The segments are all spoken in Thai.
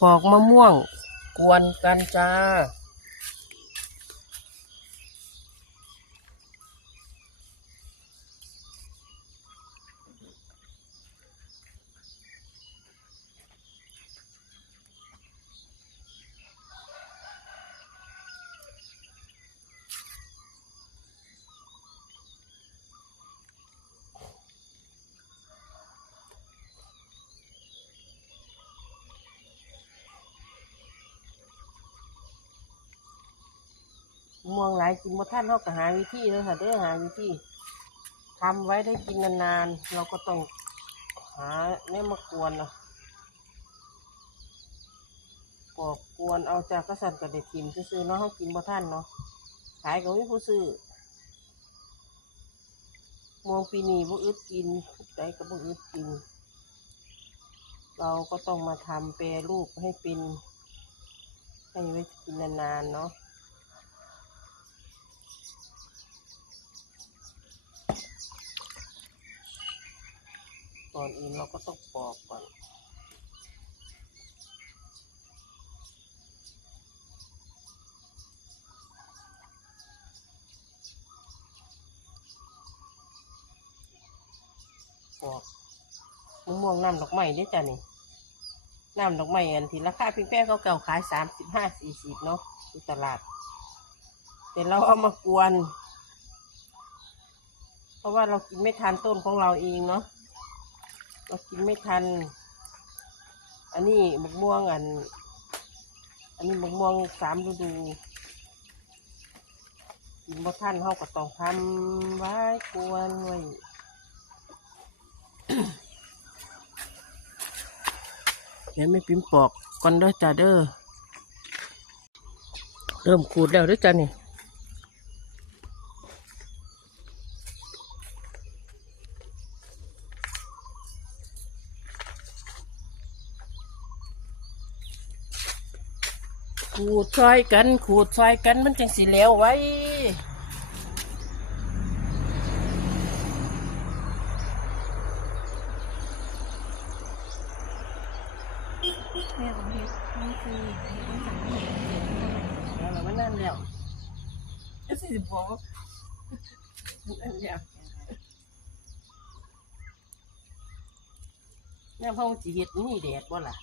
ปอกมะม่วง กวนกันจ้า ม่วงหลายกินบ่ท่านเราก็หาวิธีเนาะค่ะเด้อหาวิธีทำไว้ได้กินนานๆ เราก็ต้องหาแน่มากวนเนะปอกกวนเอาจากกระสันกับเด็ดทิมซื้อเนาะเขากินบ่ท่านเนาะขายก็ไม่ผู้ซื้อม่วงปีนี้บ่อึดกินใจก็บ่อึดกิน เราก็ต้องมาทำแปรรูปให้เป็นให้ไว้กินนานๆเนาะ ก่อนอื่นเราก็ต้องปอกก่อนปอกมะม่วงน้ำดอกไม้เด้จ้ะนี่น้ำดอกไม้อันที่ราคาเพียงแค่เขาเก่าขายสามสิบห้าสี่สิบเนาะที่ตลาด แต่เราเอามากวน เพราะว่าเรากินไม่ทานต้นของเราเองเนาะ เรากินไม่ทัน อันนี้มะม่วงอัน อันนี้มะม่วงสามฤดูกินบ่ทันเขาก็ต้องทำไว้กวนไว้เดี๋ยวไม่ปิ้มปอกก่อนเด้อจ้าเด้อเริ่มขูดแล้วเด้อจ้านี่ ขูดซอยกัน ขูดซอยกันมันจังสิแล้วไว้แม่ผมเฮ็ดนี่คือเฮ็ดต้องสั่งให้เฮ็ดแล้วเรามันนั่นแล้วจะสิบอกว่านั่นแล้วแม่พ่อจีเฮ็ดนี่แดดบ่ล่ะ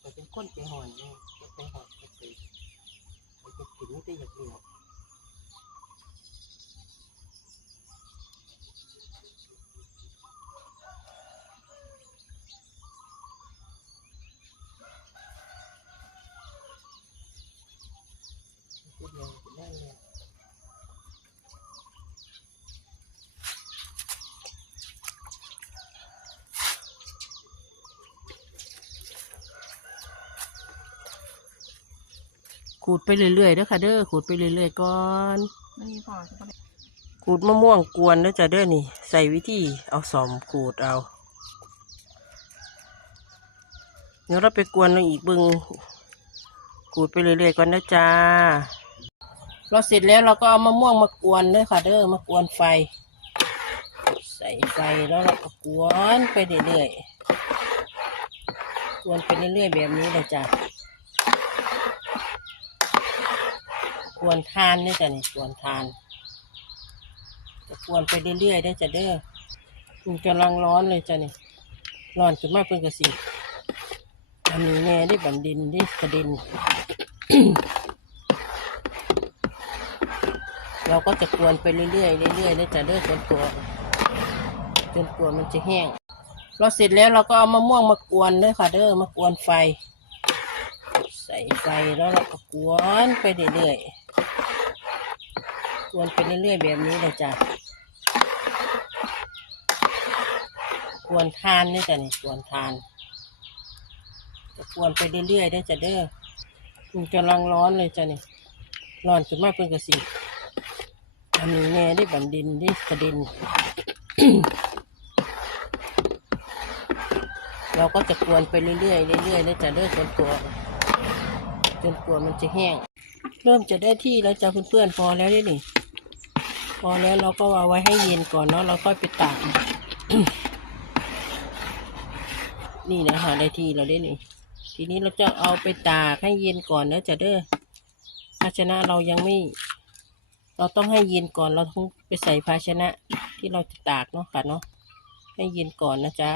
แต่เป็น คนไปหอนเนี่ยไปหอนก็คือไปกินไม่ได้อยากเดียวพูดเดียวได้เลย ขูดไปเรื่อยๆเด้อค่ะเด้อขูดไปเรื่อยๆก่อนมันมีพอใช่ปะเนี่ยขูดมะม่วงกวนเด้อจ้ะเด้อนี่ ใส่วิธีเอาสอมขูดเอาเดี๋ยวเราไปกวนเราอีกเบึงขูดไปเรื่อยๆก่อนนะจ้าเราเสร็จแล้วเราก็เอามะม่วงมากวนเด้อค่ะ เด้อมากวนไฟ ใส่ไฟแล้วเราก็กวนไปเรื่อยๆกวนไปเรื่อยๆแบบนี้เลยจ้ะ กวนทานเนี่ยจ้ะนี่กวนทานจะกวนไปเรื่อยๆได้จ้ะเด้อมันกำลังร้อนเลยจ้ะนี่ร้อนขึ้นมากเพิ่นกระสีอันนี้แน่ได้บันดินได้กระด็นเราก็จะกวนไปเรื่อยๆเรื่อยๆได้จ้ะเด้อจนตัวจนตัวมันจะแห้ง เราเสร็จแล้วเราก็เอามะม่วงมากวนเด้อค่ะ เด้อมากวนไฟ ใส่ไฟแล้วเราก็กวนไปเรื่อยๆ กวนไปเรื่อยๆแบบนี้เลยจ้ะกวนทานนี่จ้ะนี่กวนทานจะกวนไปเรื่อยๆได้จ้ะเด้อมันกำลังร้อนเลยจ้ะนี่ร้อนขึ้นมากเพิ่นกระสีอันนี้แน่ได้บันดินได้กระด็นเราก็จะกวนไปเรื่อยๆเรื่อยๆได้จ้ะเด้อจนตัวจจนกว่ามันจะแห้ง เริ่มจะได้ที่แล้วจ้ะเพื่อนๆพอแล้วนี่นี่ พอแล้วเราก็เอาไว้ให้เย็นก่อนเนาะเราค่อยไปตากนี่นะคะได้ทีเราได้นี่ทีนี้เราจะเอาไปตากให้เย็นก่อนนะจ๊ะเด้อภาชนะเรายังไม่ เราต้องให้เย็นก่อนเราต้องไปใส่ภาชนะที่เราจะตากเนาะค่ะเนาะให้เย็นก่อนนะจ๊ะ